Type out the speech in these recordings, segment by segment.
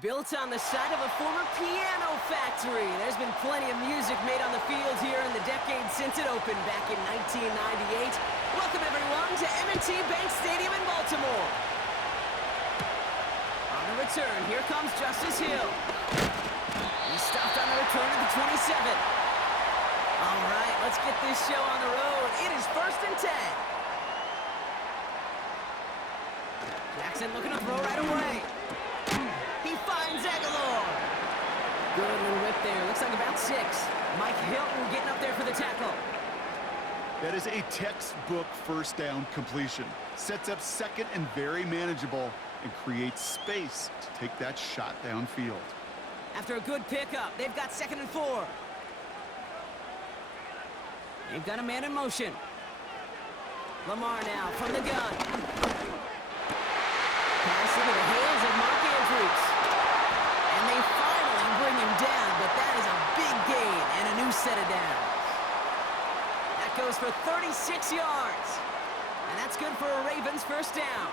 Built on the site of a former piano factory, there's been plenty of music made on the field here in the decade since it opened back in 1998. Welcome everyone to M&T Bank Stadium in Baltimore. On the return, here comes Justice Hill. He's stopped on the return at the 27. All right, let's get this show on the road. It is 1st and 10. Jackson looking to throw right away. He finds Aguilar. Good little whip there. Looks like about 6. Mike Hilton getting up there for the tackle. That is a textbook first down completion. Sets up second and very manageable and creates space to take that shot downfield. After a good pickup, they've got 2nd and 4. They've got a man in motion. Lamar now from the gun. Pass into the hands of Mark Andrews. And they finally bring him down, but that is a big gain and a new set of downs. That goes for 36 yards. And that's good for a Ravens first down.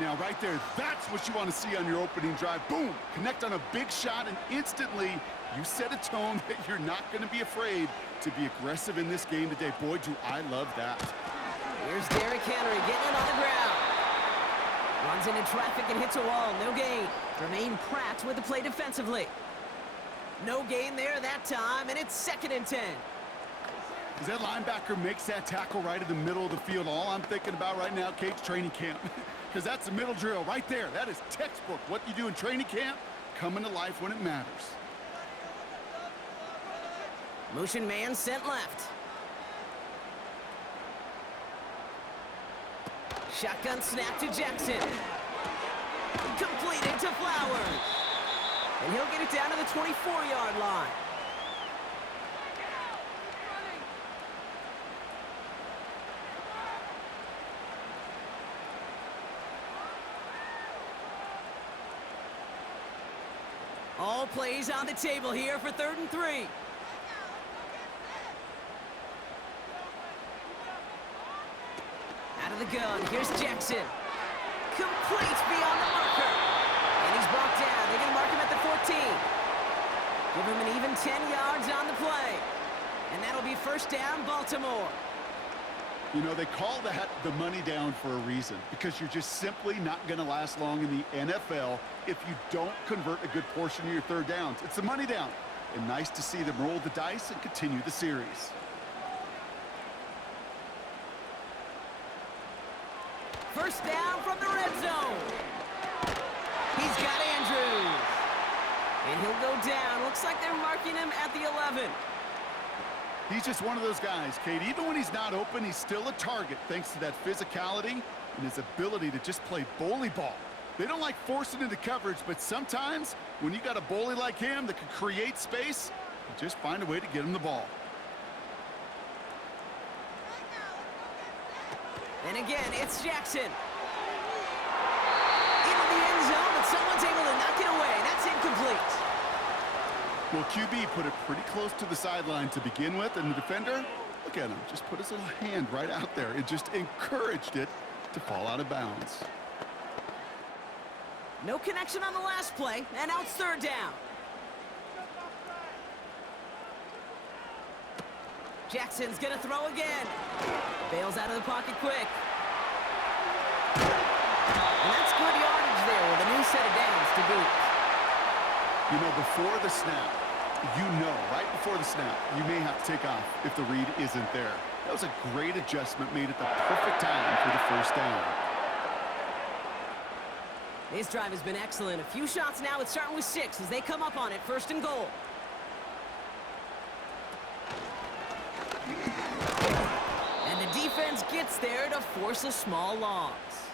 Now right there, that's what you want to see on your opening drive. Boom! Connect on a big shot and instantly you set a tone that you're not going to be afraid to be aggressive in this game today. Boy, do I love that. Here's Derrick Henry getting it on the ground. Runs into traffic and hits a wall. No gain. Jermaine Pratt with the play defensively. No gain there that time, and it's 2nd and 10. As that linebacker makes that tackle right in the middle of the field, all I'm thinking about right now, Kate's training camp. Because that's the middle drill right there. That is textbook. What you do in training camp, coming to life when it matters. Motion man sent left. Shotgun snap to Jackson. Completed to Flowers. And he'll get it down to the 24-yard line. All plays on the table here for 3rd and 3. Out of the gun, here's Jackson. Complete beyond the marker. And he's brought down. They're going to mark him at the 14. Give him an even 10 yards on the play. And that'll be first down, Baltimore. You know, they call that the money down for a reason, because you're just simply not going to last long in the NFL if you don't convert a good portion of your third downs. It's the money down. And nice to see them roll the dice and continue the series. First down from the red zone. He's got Andrews. And he'll go down. Looks like they're marking him at the 11. He's just one of those guys, Kate. Even when he's not open, he's still a target thanks to that physicality and his ability to just play bully ball. They don't like forcing into coverage, but sometimes when you got a bully like him that can create space, you just find a way to get him the ball. And again, it's Jackson. Into the end zone, but someone's able to knock it away. That's incomplete. Well, QB put it pretty close to the sideline to begin with, and the defender, look at him, just put his little hand right out there. It just encouraged it to fall out of bounds. No connection on the last play, and now it's 3rd down. Jackson's gonna throw again. Bails out of the pocket quick. And that's good yardage there with a new set of downs to boot. You know, before the snap, right before the snap, you may have to take off if the read isn't there. That was a great adjustment made at the perfect time for the first down. This drive has been excellent. A few shots now. It's starting with 6 as they come up on it. 1st and goal. And the defense gets there to force a small loss.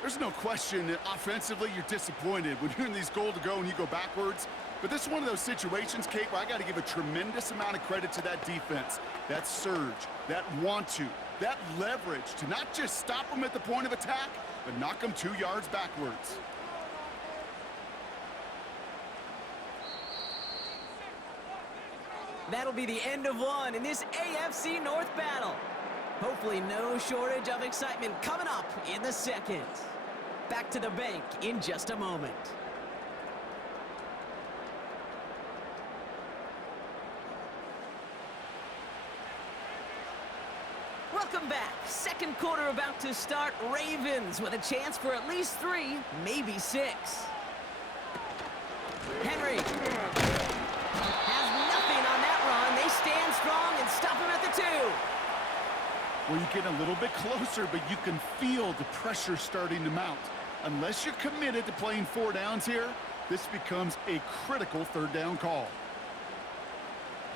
There's no question that offensively you're disappointed when you're in these goal to go and you go backwards. But this is one of those situations, Kate, where I got to give a tremendous amount of credit to that defense. That surge, that want to, that leverage to not just stop them at the point of attack, but knock them 2 yards backwards. That'll be the end of one in this AFC North battle. Hopefully no shortage of excitement coming up in the 2nd. back to the bank in just a moment. Welcome back. Second quarter about to start. Ravens with a chance for at least 3, maybe 6. Henry has nothing on that run. They stand strong and stop him at the 2. Well, you get a little bit closer, but you can feel the pressure starting to mount. Unless you're committed to playing 4 downs here, this becomes a critical 3rd down call.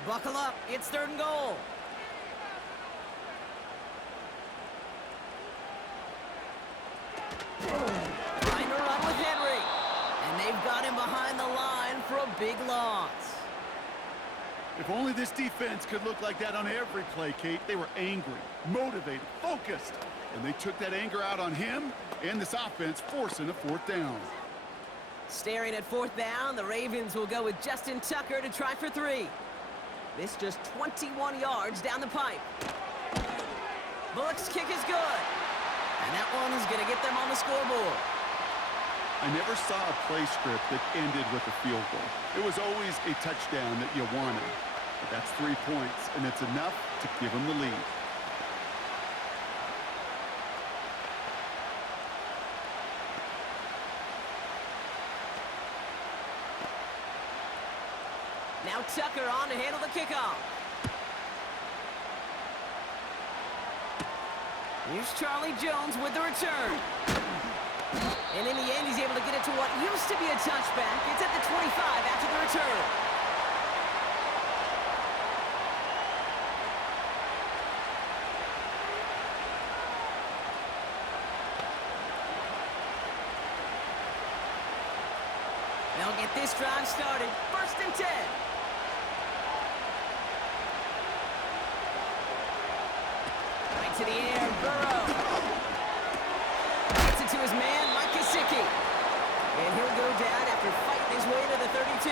Buckle up. It's 3rd and goal. Trying to run with Henry. And they've got him behind the line for a big loss. If only this defense could look like that on every play, Kate. They were angry, motivated, focused. And they took that anger out on him and this offense, forcing a 4th down. Staring at 4th down, the Ravens will go with Justin Tucker to try for 3. This just 21 yards down the pipe. Bullock's kick is good. And that one is going to get them on the scoreboard. I never saw a play script that ended with a field goal. It was always a touchdown that you wanted. But that's 3 points, and it's enough to give them the lead. Now Tucker on to handle the kickoff. Here's Charlie Jones with the return. And in the end, he's able to get it to what used to be a touchback. It's at the 25 after the return. They'll get this drive started. 1st and 10. Right to the air, Burrow. Gets it to his man, Mike Gesicki. And he'll go down after fighting his way to the 32.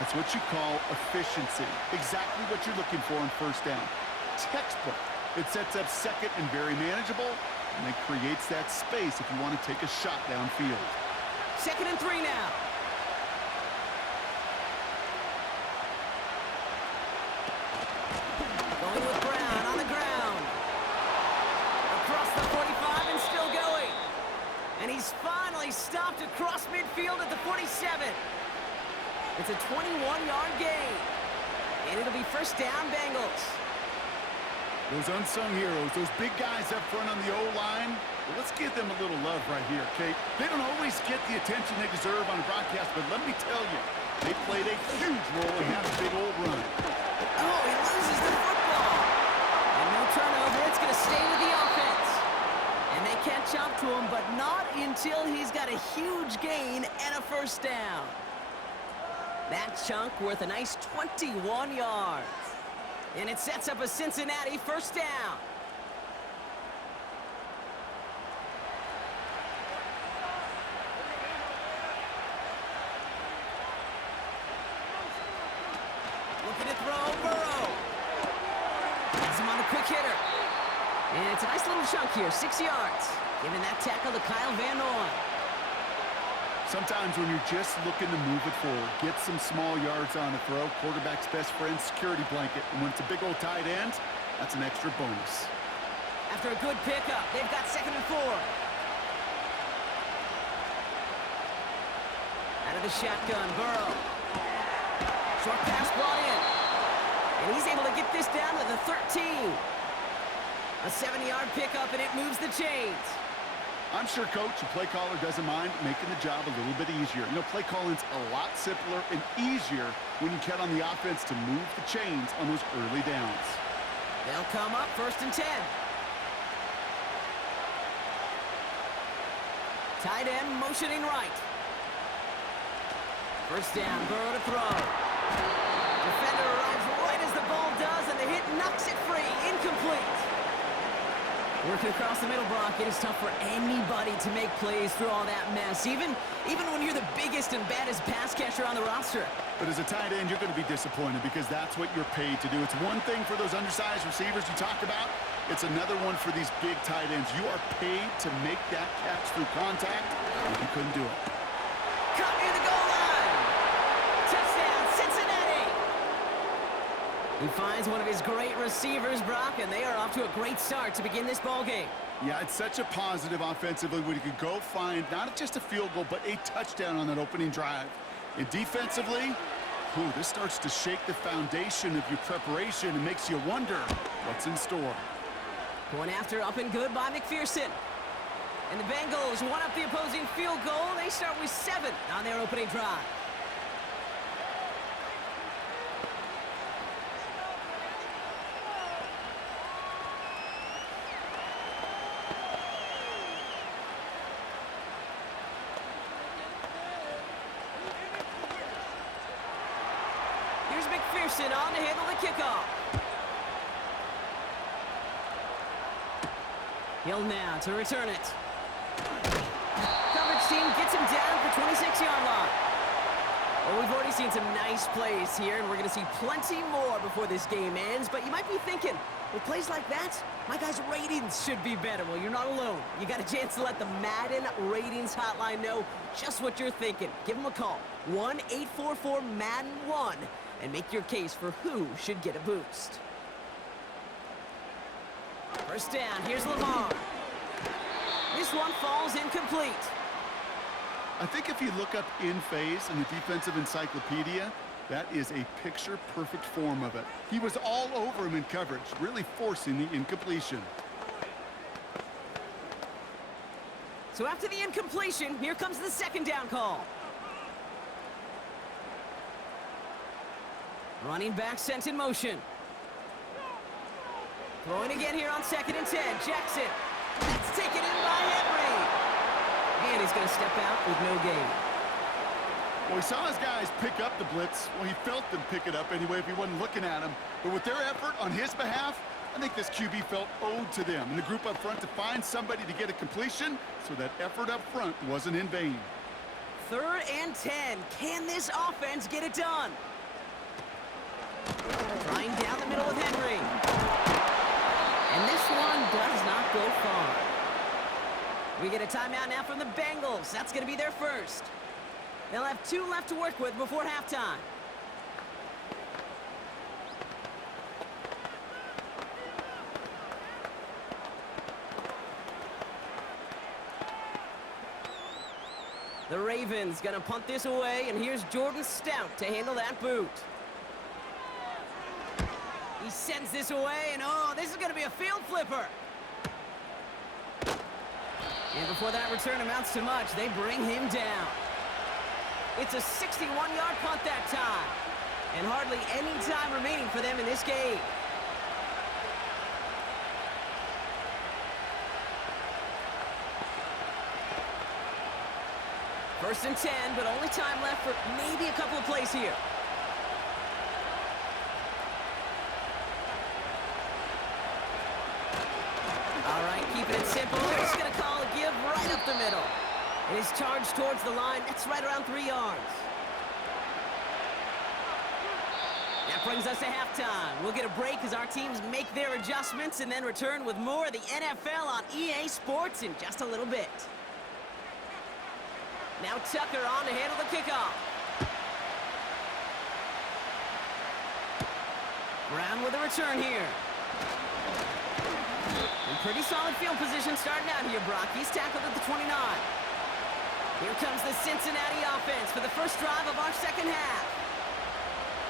That's what you call efficiency. Exactly what you're looking for on 1st down. Textbook. It sets up 2nd and very manageable, and it creates that space if you want to take a shot downfield. 2nd and 3 now. Going with Brown on the ground. Across the 45 and still going. And he's finally stopped across midfield at the 47. It's a 21-yard gain. And it'll be 1st down, Bengals. Those unsung heroes, those big guys up front on the O-line, well, let's give them a little love right here, Kate. They don't always get the attention they deserve on a broadcast, but let me tell you, they played a huge role in that big old run. Oh, he loses the football. And no turnover. It's going to stay with the offense. And they catch up to him, but not until he's got a huge gain and a 1st down. That chunk worth a nice 21 yards. And it sets up a Cincinnati 1st down. Looking to throw, Burrow. Has him on the quick hitter. And it's a nice little chunk here, 6 yards. Giving that tackle to Kyle Van Noy. Sometimes when you're just looking to move it forward, get some small yards on the throw, quarterback's best friend, security blanket. And when it's a big old tight end, that's an extra bonus. After a good pickup, they've got 2nd and 4. Out of the shotgun, Burrow. Short pass brought in. And he's able to get this down to the 13. A 7-yard pickup, and it moves the chains. I'm sure Coach, the play caller, doesn't mind making the job a little bit easier. You know, play calling's a lot simpler and easier when you count on the offense to move the chains on those early downs. They'll come up 1st and 10. Tight end motioning right. 1st down, Burrow to throw. Defender arrives right as the ball does, and the hit knocks it free. Incomplete. Working across the middle, Brock, it is tough for anybody to make plays through all that mess, even when you're the biggest and baddest pass catcher on the roster. But as a tight end, you're going to be disappointed because that's what you're paid to do. It's one thing for those undersized receivers you talk about. It's another one for these big tight ends. You are paid to make that catch through contact, and you couldn't do it. Caught near the goal line. Touchdown, Cincinnati. He finds one of his great receivers, Brock, and they are off to a great start to begin this ball game. Yeah, it's such a positive offensively when you could go find not just a field goal, but a touchdown on that opening drive. And defensively, this starts to shake the foundation of your preparation and makes you wonder what's in store. Going after up and good by McPherson. And the Bengals won up the opposing field goal. They start with 7 on their opening drive. Here's McPherson on to handle the kickoff. Hill now to return it. Coverage team gets him down for 26-yard line. Well, we've already seen some nice plays here, and we're going to see plenty more before this game ends. But you might be thinking, with plays like that, my guys' ratings should be better. Well, you're not alone. You got a chance to let the Madden Ratings Hotline know just what you're thinking. Give them a call, 1-844-MADDEN-1, and make your case for who should get a boost. First down, here's Lamar. This one falls incomplete. I think if you look up in phase in the defensive encyclopedia, that is a picture-perfect form of it. He was all over him in coverage, really forcing the incompletion. So after the incompletion, here comes the second down call. Running back sent in motion. Throwing again here on 2nd and 10. Jackson. That's taken in by Henry. And he's going to step out with no gain. Well, he saw his guys pick up the blitz. Well, he felt them pick it up anyway if he wasn't looking at him. But with their effort on his behalf, I think this QB felt owed to them and the group up front to find somebody to get a completion so that effort up front wasn't in vain. 3rd and 10. Can this offense get it done? Trying down the middle with Henry. And this one does not go far. We get a timeout now from the Bengals. That's going to be their first. They'll have 2 left to work with before halftime. The Ravens going to punt this away, and here's Jordan Stout to handle that boot. He sends this away, and this is going to be a field flipper. And before that return amounts to much, they bring him down. It's a 61-yard punt that time. And hardly any time remaining for them in this game. First and 10, but only time left for maybe a couple of plays here. All right, keeping it simple. They're just going to call a give right up the middle. And his charge towards the line, that's right around 3 yards. That brings us to halftime. We'll get a break as our teams make their adjustments and then return with more of the NFL on EA Sports in just a little bit. Now Tucker on to handle the kickoff. Brown with a return here. In pretty solid field position starting out here, Brock. He's tackled at the 29. Here comes the Cincinnati offense for the first drive of our second half.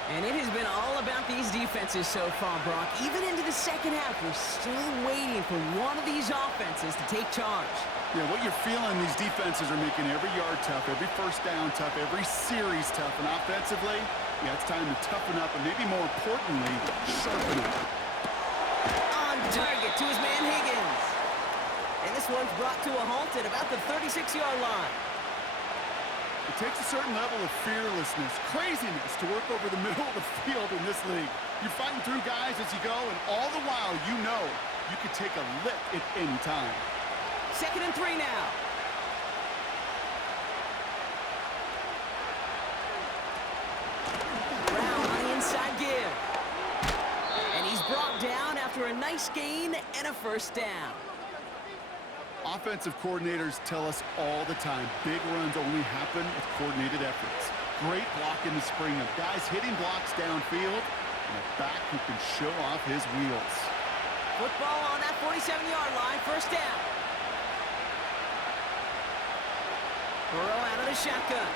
And it has been all about these defenses so far, Brock. Even into the second half, we're still waiting for one of these offenses to take charge. Yeah, what you're feeling, these defenses are making every yard tough, every first down tough, every series tough. And offensively, yeah, it's time to toughen up and maybe more importantly, sharpen up. On target to his man Higgins. And this one's brought to a halt at about the 36-yard line. It takes a certain level of fearlessness, craziness to work over the middle of the field in this league. You're fighting through guys as you go, and all the while you know you could take a lick at any time. 2nd and 3 now. Brown on the inside give. And he's brought down after a nice gain and a first down. Offensive coordinators tell us all the time, big runs only happen with coordinated efforts. Great block in the spring of guys hitting blocks downfield and a back who can show off his wheels. Football on that 47-yard line, first down. Burrow out of the shotgun.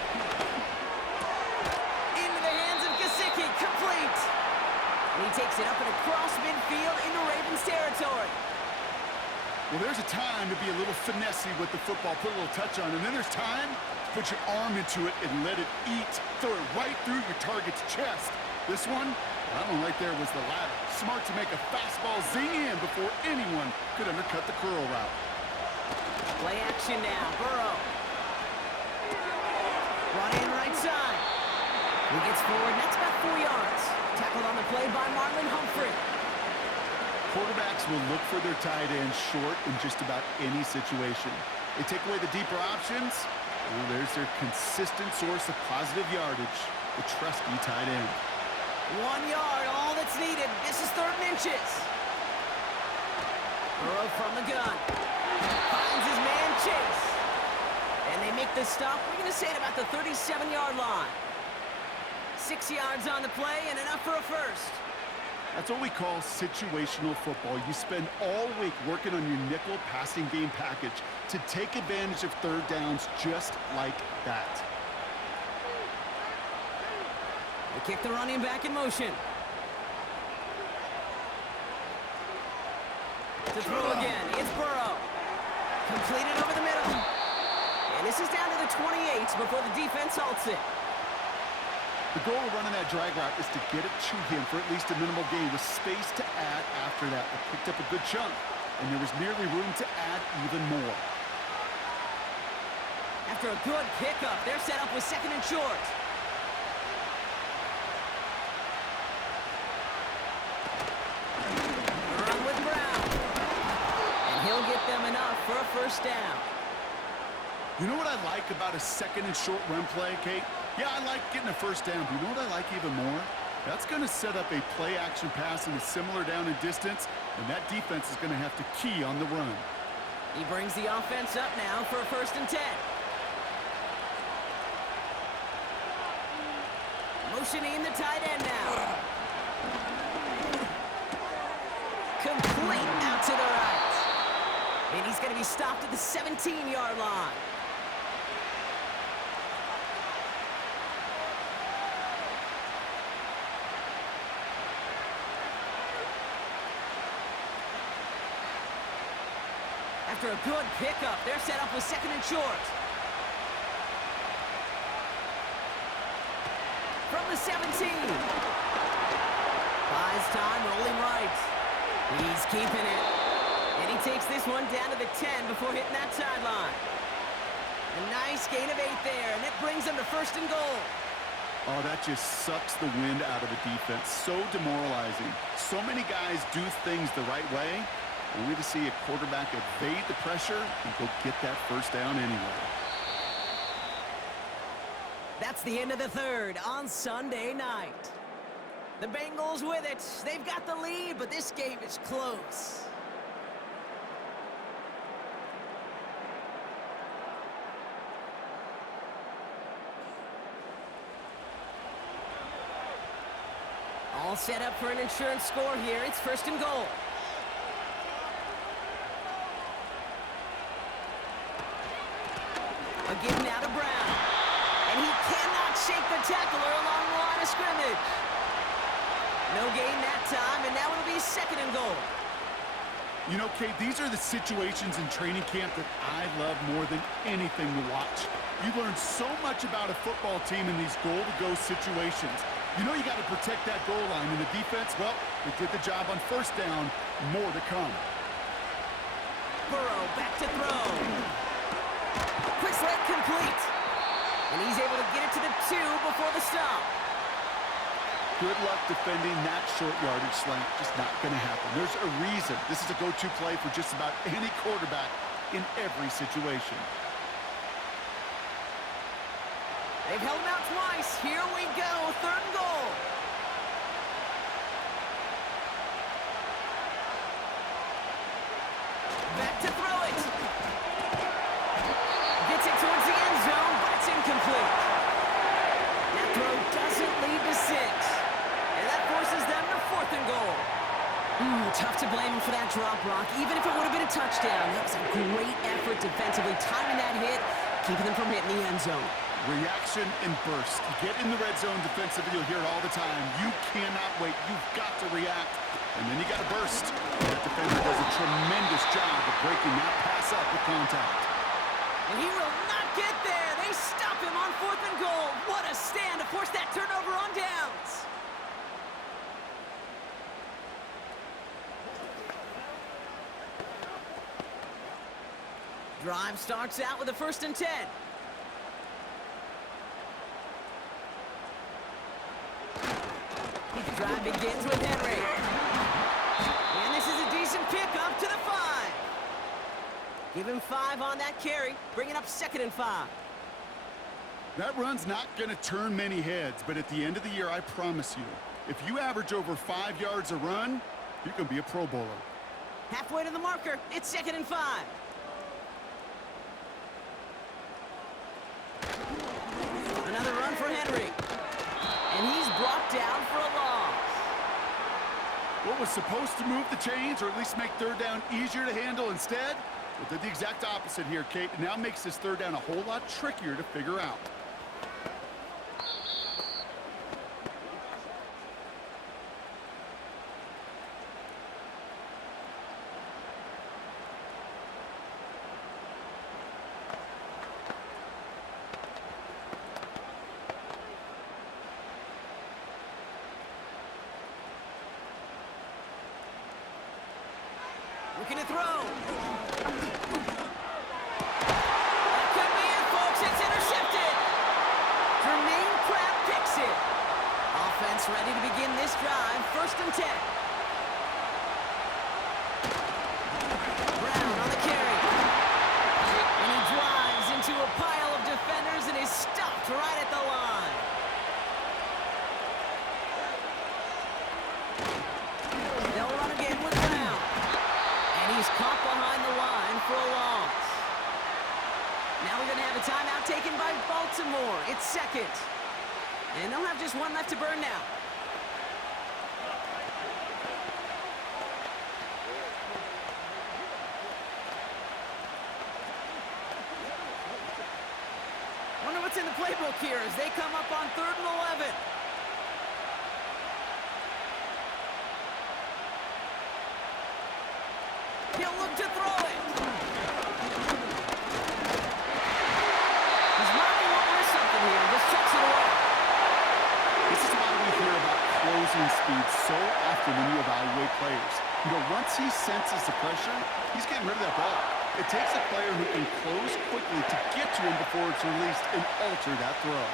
Into the hands of Gesicki, complete. And he takes it up and across midfield into Ravens territory. Well, there's a time to be a little finessey with the football, put a little touch on, and then there's time to put your arm into it and let it eat. Throw it right through your target's chest. This one, that one right there was the latter. Smart to make a fastball zing in before anyone could undercut the curl route. Play action now, Burrow. Brought in right side. He gets forward, and that's about 4 yards. Tackled on the play by Marlon Humphrey. Quarterbacks will look for their tight end short in just about any situation. They take away the deeper options. Well, there's their consistent source of positive yardage, the trusty tight end. 1 yard, all that's needed. This is 3rd and inches. Burrow from the gun. Finds his man Chase. And they make the stop, we're going to say at about the 37-yard line. 6 yards on the play and enough for a first. That's what we call situational football. You spend all week working on your nickel passing game package to take advantage of 3rd downs just like that. They kick the running back in motion. To throw again, it's Burrow. Completed over the middle. And this is down to the 28 before the defense halts it. The goal of running that drag route is to get it to him for at least a minimal gain with space to add after that. They picked up a good chunk, and there was nearly room to add even more. After a good pickup, they're set up with 2nd and short. Run with Brown. And he'll get them enough for a first down. You know what I like about a 2nd and short run play, Kate? Yeah, I like getting a first down, but you know what I like even more? That's going to set up a play-action pass in a similar down and distance, and that defense is going to have to key on the run. He brings the offense up now for a 1st and 10. Motioning the tight end now. Complete out to the right. And he's going to be stopped at the 17-yard line. After a good pickup, they're set up with 2nd and short. From the 17. Buys time, rolling right. He's keeping it. And he takes this one down to the 10 before hitting that sideline. A nice gain of 8 there, and it brings them to 1st and goal. Oh, that just sucks the wind out of a defense. So demoralizing. So many guys do things the right way, only to see a quarterback evade the pressure and go get that first down anyway. That's the end of the 3rd on Sunday night. The Bengals with it. They've got the lead, but this game is close. All set up for an insurance score here. It's 1st and goal. A give now to Brown. And he cannot shake the tackler along the line of scrimmage. No gain that time, and now it'll be 2nd and goal. You know, Kate, these are the situations in training camp that I love more than anything to watch. You learn so much about a football team in these goal-to-go situations. You know you got to protect that goal line, and the defense, well, they did the job on 1st down. More to come. Burrow back to throw. Quick slant complete. And he's able to get it to the 2 before the stop. Good luck defending that short yardage slant. Just not going to happen. There's a reason this is a go-to play for just about any quarterback in every situation. They've held him out twice. Here we go, 3rd and goal. Back to throw it. Gets it towards the end zone, but it's incomplete. That throw doesn't lead to 6. And that forces them to 4th and goal. Tough to blame him for that drop, Brock. Even if it would have been a touchdown, that was a great effort defensively, timing that hit, keeping them from hitting the end zone. Reaction and burst. You get in the red zone defensively, you'll hear it all the time. You cannot wait. You've got to react. And then you got to burst. That defender does a tremendous job of breaking that pass up with contact. And he will not get there. They stop him on 4th and goal. What a stand to force that turnover on downs. Drive starts out with a 1st and 10. Drive begins with Henry. And this is a decent pickup to the 5. Give him 5 on that carry, bringing up 2nd and 5. That run's not going to turn many heads, but at the end of the year, I promise you, if you average over 5 yards a run, you're going to be a Pro Bowler. Halfway to the marker, it's 2nd and 5. Another run for Henry. And he's brought down for a loss. What was supposed to move the chains, or at least make 3rd down easier to handle instead? Well, did the exact opposite here, Kate. It now makes this 3rd down a whole lot trickier to figure out. Looking to throw. That could be it, folks. It's intercepted. Jermaine Pratt picks it. Offense ready to begin this drive. 1st and 10. Brown on the carry. And he drives into a pile of defenders and is stopped right at the line. They'll run again with Brown. He's caught behind the line for a loss. Now we're going to have a timeout taken by Baltimore. It's 2nd. And they'll have just 1 left to burn now. Wonder what's in the playbook here as they come up on 3rd and 11. He'll look to throw it. He's marking over something here. Just chucks it away. This is why we hear about closing speed so often when you evaluate players. You know, once he senses the pressure, he's getting rid of that ball. It takes a player who can close quickly to get to him before it's released and alter that throw.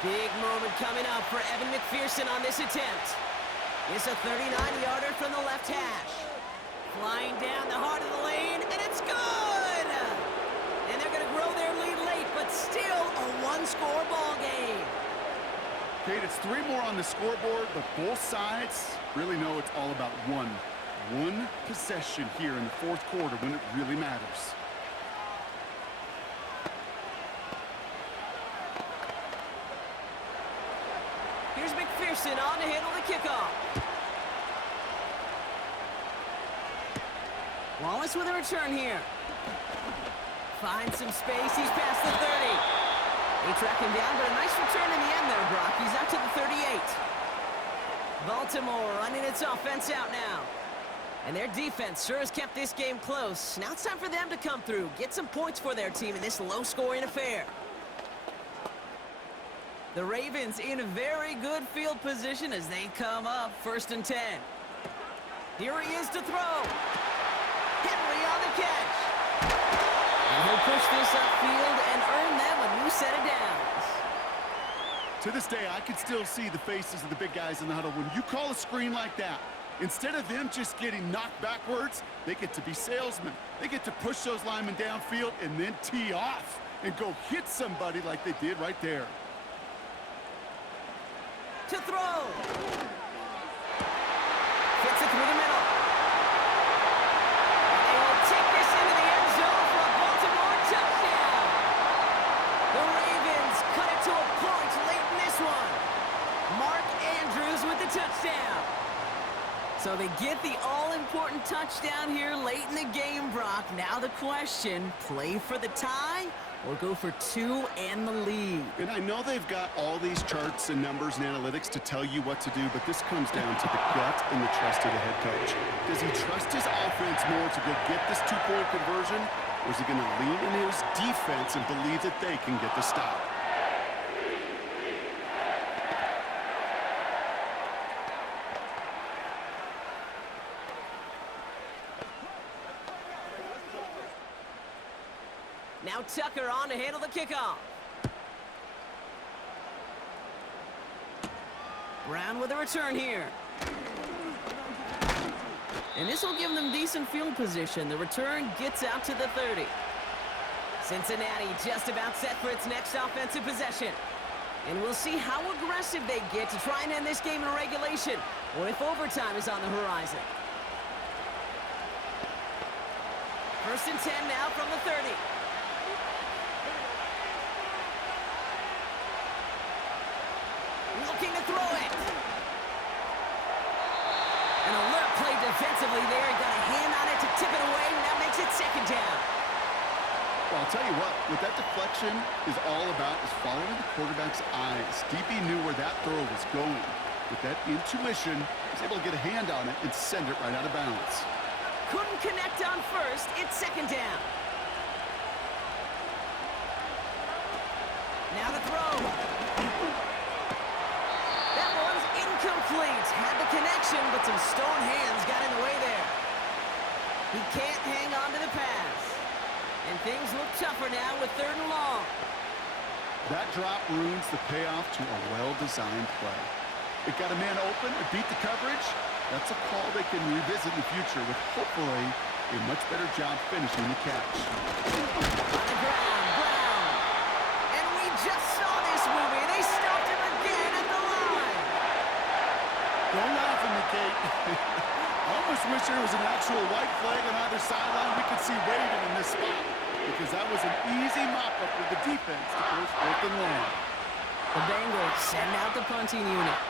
Big moment coming up for Evan McPherson on this attempt. It's a 39-yarder from the left hash. Flying down the heart of the lane, and it's good! And they're going to grow their lead late, but still a 1-score ball game. Kate, it's 3 more on the scoreboard, but both sides really know it's all about one possession here in the 4th quarter when it really matters. Here's McPherson on to handle the kickoff. Wallace with a return here. Finds some space. He's past the 30. They track him down, but a nice return in the end there, Brock. He's out to the 38. Baltimore running its offense out now. And their defense sure has kept this game close. Now it's time for them to come through, get some points for their team in this low-scoring affair. The Ravens in a very good field position as they come up 1st and 10. Here he is to throw. Henry on the catch. And he'll push this upfield and earn them a new set of downs. To this day, I can still see the faces of the big guys in the huddle. When you call a screen like that, instead of them just getting knocked backwards, they get to be salesmen. They get to push those linemen downfield and then tee off and go hit somebody like they did right there. To throw. Fits it through the middle. And they will take this into the end zone for a Baltimore touchdown. The Ravens cut it to a point late in this one. Mark Andrews with the touchdown. So they get the all-important touchdown here late in the game, Brock. Now the question, play for the tie or go for two and the lead? And I know they've got all these charts and numbers and analytics to tell you what to do, but this comes down to the gut and the trust of the head coach. Does he trust his offense more to go get this two-point conversion, or is he going to lean in his defense and believe that they can get the stop? Now Tucker on to handle the kickoff. Brown with a return here. And this will give them decent field position. The return gets out to the 30. Cincinnati just about set for its next offensive possession. And we'll see how aggressive they get to try and end this game in regulation, or if overtime is on the horizon. 1st and 10 now from the 30. Looking to throw it. An alert play defensively there. He got a hand on it to tip it away, and that makes it 2nd down. Well, I'll tell you what, what that deflection is all about is following the quarterback's eyes. DB knew where that throw was going. With that intuition, he was able to get a hand on it and send it right out of bounds. Couldn't connect on 1st. It's 2nd down. Now to throw. That one's incomplete. Had the connection, but some stone hands got in the way there. He can't hang on to the pass. And things look tougher now with 3rd and long. That drop ruins the payoff to a well-designed play. It got a man open, it beat the coverage. That's a call they can revisit in the future with hopefully a much better job finishing the catch. On the ground, Brown. And we just saw this movie. They stopped him again at the line. Don't laugh at me, Kate. I almost wish there was an actual white flag on either sideline. We could see waving in this spot because that was an easy mop-up with the defense to force 4th and long. The Bengals send out the punting unit.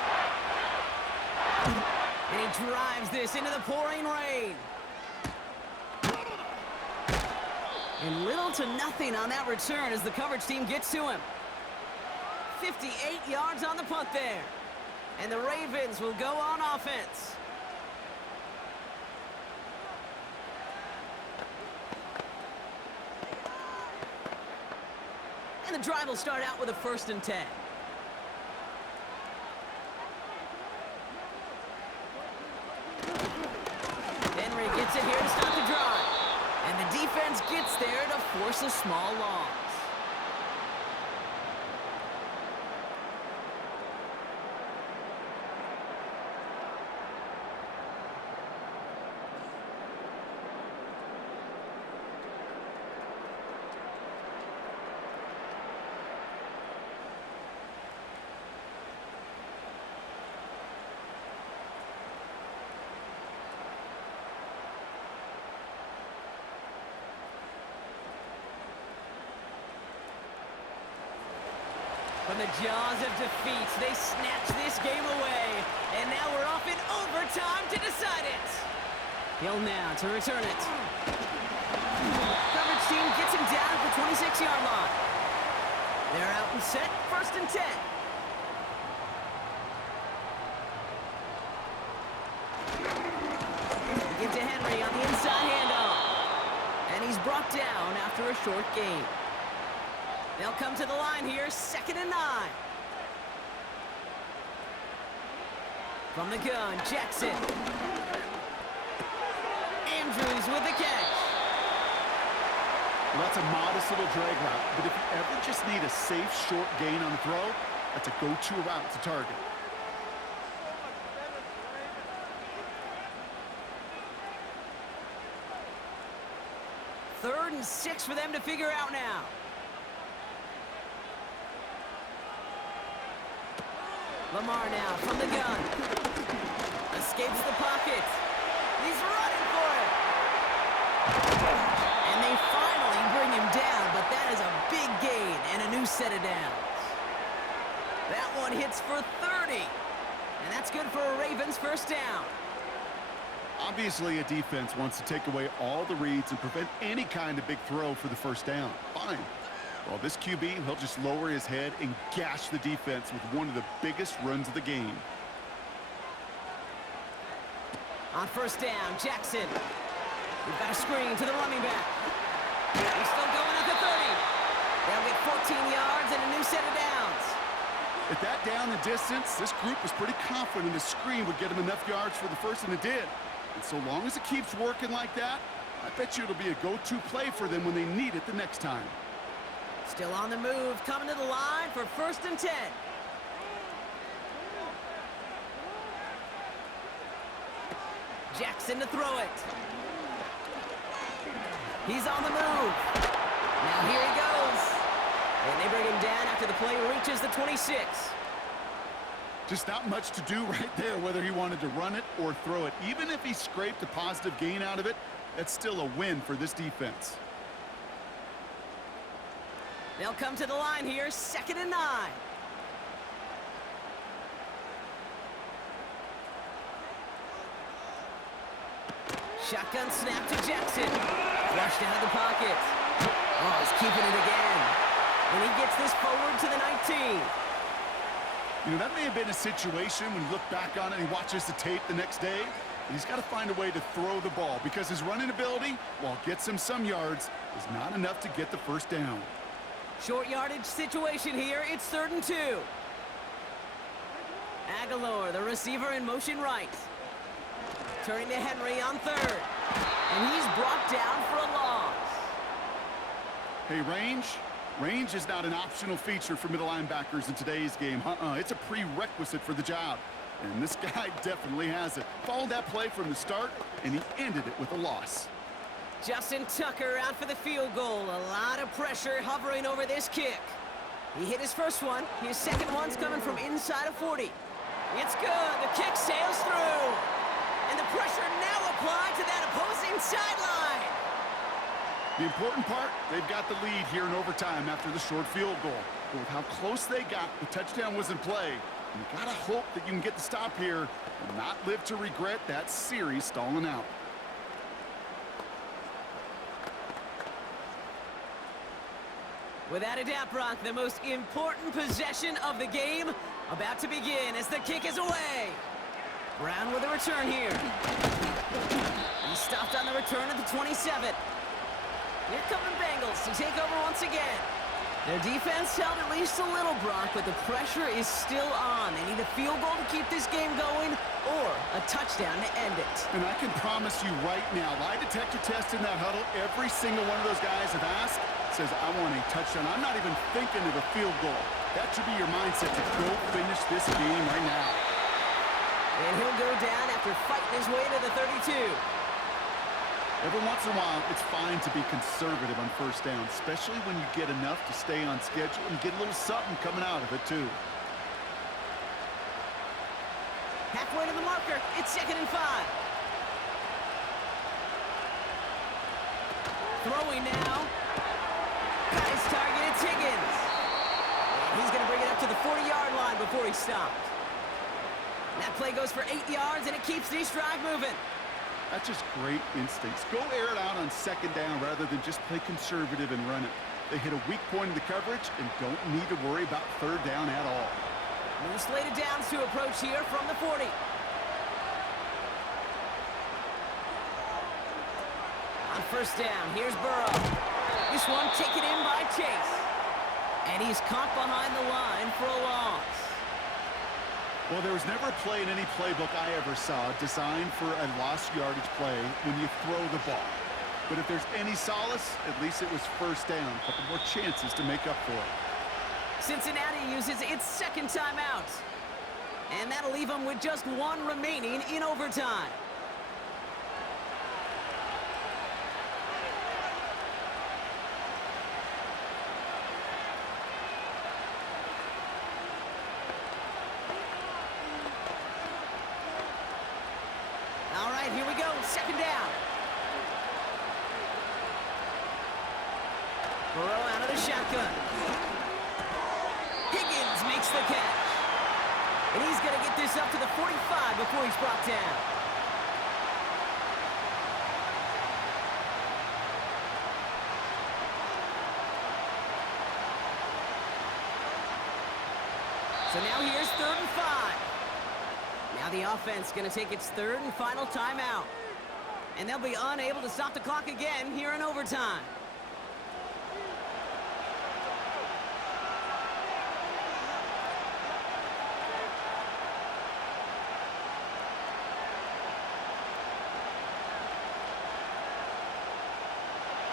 And he drives this into the pouring rain. And little to nothing on that return as the coverage team gets to him. 58 yards on the punt there. And the Ravens will go on offense. And the drive will start out with a 1st and 10. Henry gets it here to stop the drive. And the defense gets there to force a small loss. From the jaws of defeat, they snatch this game away. And now we're off in overtime to decide it. Hill now to return it. Coverage team gets him down at the 26-yard line. They're out and set, 1st and 10. Give to Henry on the inside handoff. And he's brought down after a short gain. They'll come to the line here, 2nd and 9. From the gun, Jackson. Andrews with the catch. Well, that's a modest little drag route, but if you ever just need a safe, short gain on the throw, That's a go-to route to target. Third and 6 for them to figure out now. Lamar now from the gun. Escapes the pocket. He's running for it. And they finally bring him down, but that is a big gain and a new set of downs. That one hits for 30. And that's good for a Ravens first down. Obviously, a defense wants to take away all the reads and prevent any kind of big throw for the first down. Fine. Well, this QB, he'll just lower his head and gash the defense with one of the biggest runs of the game. On first down, Jackson. We've got a screen to the running back. He's still going at the 30. They'll get 14 yards and a new set of downs. At that down the distance, this group was pretty confident the screen would get him enough yards for the first, and it did. And so long as it keeps working like that, I bet you it'll be a go-to play for them when they need it the next time. Still on the move, coming to the line for first and 10. Jackson to throw it. He's on the move. Now here he goes. And they bring him down after the play reaches the 26. Just not much to do right there, whether he wanted to run it or throw it. Even if he scraped a positive gain out of it, that's still a win for this defense. They'll come to the line here, 2nd and 9. Shotgun snap to Jackson. Flushed out of the pocket. Oh, he's keeping it again. And he gets this forward to the 19. You know, that may have been a situation when you look back on it and he watches the tape the next day. He's got to find a way to throw the ball because his running ability, while it gets him some yards, is not enough to get the first down. Short yardage situation here. It's 3rd and 2. Aguilar, the receiver, in motion right. Turning to Henry on 3rd. And he's brought down for a loss. Hey, range is not an optional feature for middle linebackers in today's game. It's a prerequisite for the job. And this guy definitely has it. Followed that play from the start, and he ended it with a loss. Justin Tucker out for the field goal. A lot of pressure hovering over this kick. He hit his first one. His second one's coming from inside of 40. It's good. The kick sails through. And the pressure now applied to that opposing sideline. The important part, they've got the lead here in overtime after the short field goal. But with how close they got, the touchdown was in play. And you gotta hope that you can get the stop here and not live to regret that series stalling out. Without a doubt, Brock, the most important possession of the game about to begin as the kick is away. Brown with a return here. He stopped on the return at the 27. Here come the Bengals to take over once again. Their defense held at least a little, Brock, but the pressure is still on. They need a field goal to keep this game going or a touchdown to end it. And I can promise you right now, lie detector test in that huddle, every single one of those guys have asked, says, I want a touchdown. I'm not even thinking of a field goal. That should be your mindset to go finish this game right now. And he'll go down after fighting his way to the 32. Every once in a while, it's fine to be conservative on first down, especially when you get enough to stay on schedule and get a little something coming out of it, too. Halfway to the marker. It's 2nd and 5. Throwing now. Got his target. It's Higgins. And he's going to bring it up to the 40-yard line before he stopped. That play goes for 8 yards, and it keeps this drive moving. That's just great instincts. Go air it out on 2nd down rather than just play conservative and run it. They hit a weak point in the coverage and don't need to worry about 3rd down at all. New slated downs to approach here from the 40. On first down, here's Burrow. This one taken in by Chase. And he's caught behind the line for a loss. Well, there was never a play in any playbook I ever saw designed for a lost yardage play when you throw the ball. But if there's any solace, at least it was first down. A couple more chances to make up for it. Cincinnati uses its second timeout. And that'll leave them with just one remaining in overtime. All right, here we go. Second down. Burrow out of the shotgun. Higgins makes the catch. And he's going to get this up to the 45 before he's brought down. So now here's 3rd and 5. Now the offense going to take its 3rd and final timeout. And they'll be unable to stop the clock again here in overtime.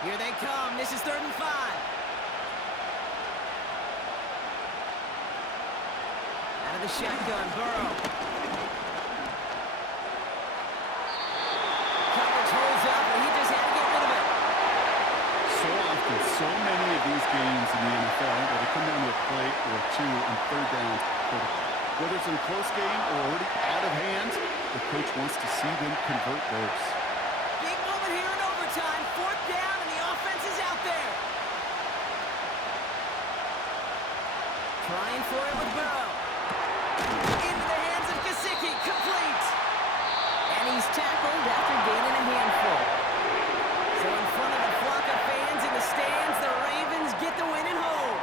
Here they come. This is 3rd and 5. Out of the shotgun, Burrow. Coverage holds up, and he just had to get rid of it. So often, so many of these games in the NFL, where they come down to a play or two on 3rd down, whether it's in a close game or already out of hand, the coach wants to see them convert those. Big moment here in overtime. 4th down, and the offense is out there. Trying for it with Burrow. Into the hands of Gesicki. Complete. And he's tackled after gaining a handful. So in front of a flock of fans in the stands, the Ravens get the win and hold.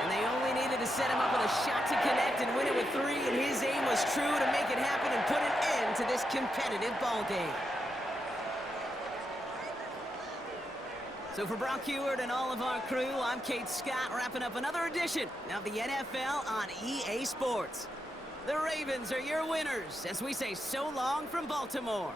And they only needed to set him up with a shot to connect and win it with 3, and his aim was true to make it happen and put an end to this competitive ball game. So for Brock Heward and all of our crew, I'm Kate Scott, wrapping up another edition of the NFL on EA Sports. The Ravens are your winners as we say so long from Baltimore.